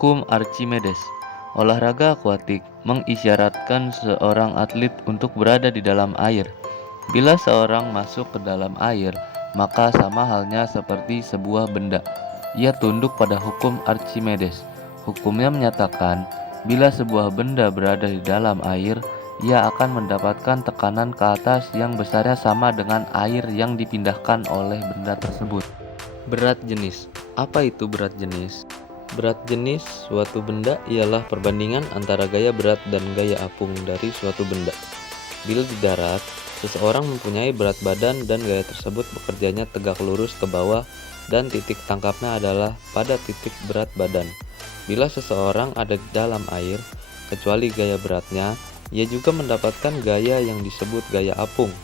Hukum Archimedes. Olahraga akuatik mengisyaratkan seorang atlet untuk berada di dalam air. Bila seorang masuk ke dalam air, maka sama halnya seperti sebuah benda. Ia tunduk pada hukum Archimedes. Hukumnya menyatakan, bila sebuah benda berada di dalam air, ia akan mendapatkan tekanan ke atas yang besarnya sama dengan air yang dipindahkan oleh benda tersebut. Berat jenis. Apa itu berat jenis? Berat jenis suatu benda ialah perbandingan antara gaya berat dan gaya apung dari suatu benda. Bila di darat, seseorang mempunyai berat badan dan gaya tersebut bekerjanya tegak lurus ke bawah dan titik tangkapnya adalah pada titik berat badan. Bila seseorang ada di dalam air, kecuali gaya beratnya, ia juga mendapatkan gaya yang disebut gaya apung.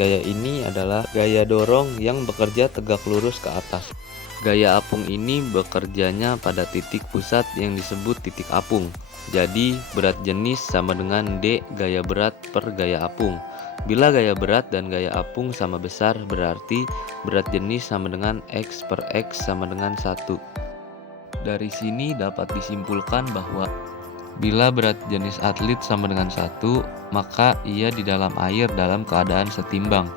Gaya ini adalah gaya dorong yang bekerja tegak lurus ke atas. Gaya apung ini bekerjanya pada titik pusat yang disebut titik apung. Jadi, berat jenis sama dengan D gaya berat per gaya apung. Bila gaya berat dan gaya apung sama besar, berarti berat jenis sama dengan X per X sama dengan 1. Dari sini dapat disimpulkan bahwa bila berat jenis atlet sama dengan 1, maka ia di dalam air dalam keadaan setimbang.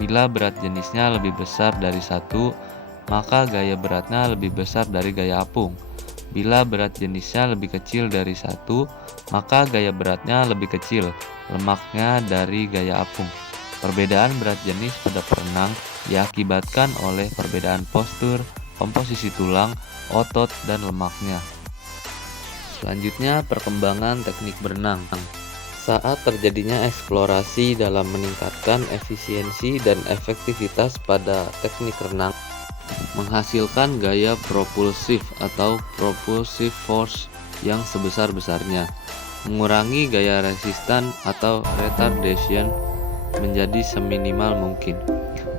Bila berat jenisnya lebih besar dari 1, maka gaya beratnya lebih besar dari gaya apung. Bila berat jenisnya lebih kecil dari 1, maka gaya beratnya lebih kecil, lemaknya dari gaya apung. Perbedaan berat jenis pada perenang diakibatkan oleh perbedaan postur, komposisi tulang, otot, dan lemaknya. Selanjutnya, perkembangan teknik berenang. Saat terjadinya eksplorasi dalam meningkatkan efisiensi dan efektivitas pada teknik renang, menghasilkan gaya propulsif atau propulsive force yang sebesar-besarnya, mengurangi gaya resistan atau retardation menjadi seminimal mungkin.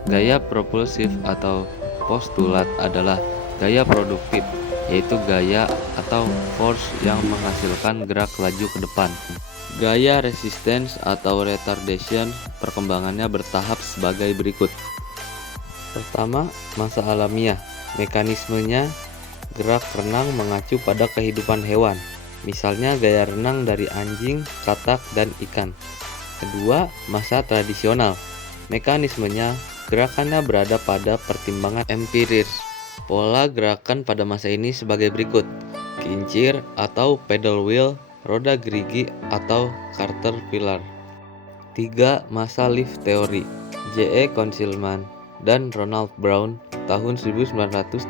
Gaya propulsif atau postulat adalah gaya produktif, yaitu gaya atau force yang menghasilkan gerak laju ke depan. Gaya resistance atau retardation perkembangannya bertahap sebagai berikut. Pertama, masa alamiah. Mekanismenya, gerak renang mengacu pada kehidupan hewan, misalnya gaya renang dari anjing, katak, dan ikan. Kedua, masa tradisional. Mekanismenya, gerakannya berada pada pertimbangan empiris. Pola gerakan pada masa ini sebagai berikut: kincir atau paddle wheel, roda gerigi atau caterpillar. 3. Masa lift theory. J.E. Consilman dan Ronald Brown tahun 1971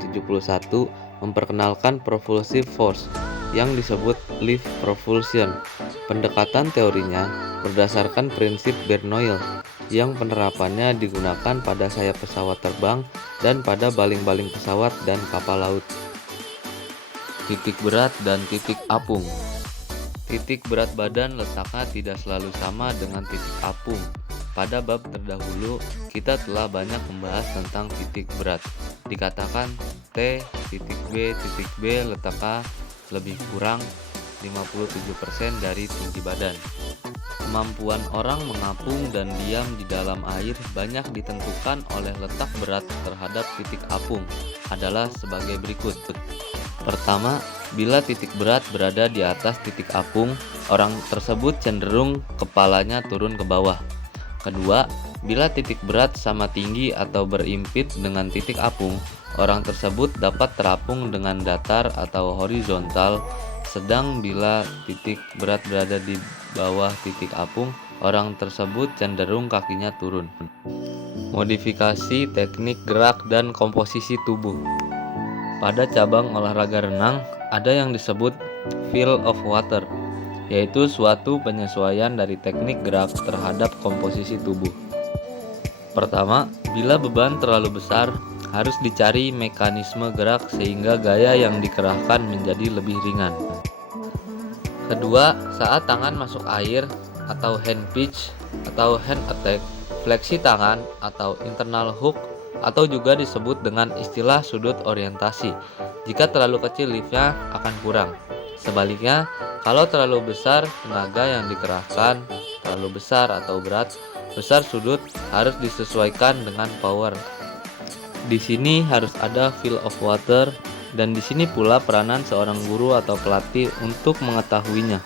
memperkenalkan propulsive force yang disebut lift propulsion. Pendekatan teorinya berdasarkan prinsip Bernoulli yang penerapannya digunakan pada sayap pesawat terbang dan pada baling-baling pesawat dan kapal laut. Titik berat dan titik apung. Titik berat badan letaknya tidak selalu sama dengan titik apung. Pada bab terdahulu, kita telah banyak membahas tentang titik berat. Dikatakan titik B letaknya lebih kurang 57% dari tinggi badan. Kemampuan orang mengapung dan diam di dalam air banyak ditentukan oleh letak berat terhadap titik apung adalah sebagai berikut. Pertama, bila titik berat berada di atas titik apung, orang tersebut cenderung kepalanya turun ke bawah. Kedua, bila titik berat sama tinggi atau berimpit dengan titik apung, orang tersebut dapat terapung dengan datar atau horizontal. Sedang bila titik berat berada di bawah titik apung, orang tersebut cenderung kakinya turun. Modifikasi teknik gerak dan komposisi tubuh. Pada cabang olahraga renang, ada yang disebut feel of water, yaitu suatu penyesuaian dari teknik gerak terhadap komposisi tubuh. Pertama, bila beban terlalu besar, harus dicari mekanisme gerak sehingga gaya yang dikerahkan menjadi lebih ringan. Kedua, saat tangan masuk air atau hand pitch atau hand attack, fleksi tangan atau internal hook atau juga disebut dengan istilah sudut orientasi. Jika terlalu kecil, liftnya akan kurang. Sebaliknya, kalau terlalu besar tenaga yang dikerahkan, terlalu besar atau berat, besar sudut harus disesuaikan dengan power. Di sini harus ada feel of water Dan di sini pula peranan seorang guru atau pelatih untuk mengetahuinya.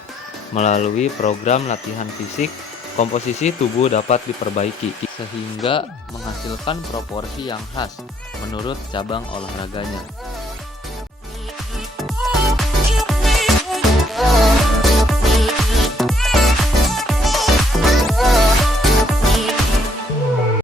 Melalui program latihan fisik, komposisi tubuh dapat diperbaiki sehingga menghasilkan proporsi yang khas menurut cabang olahraganya.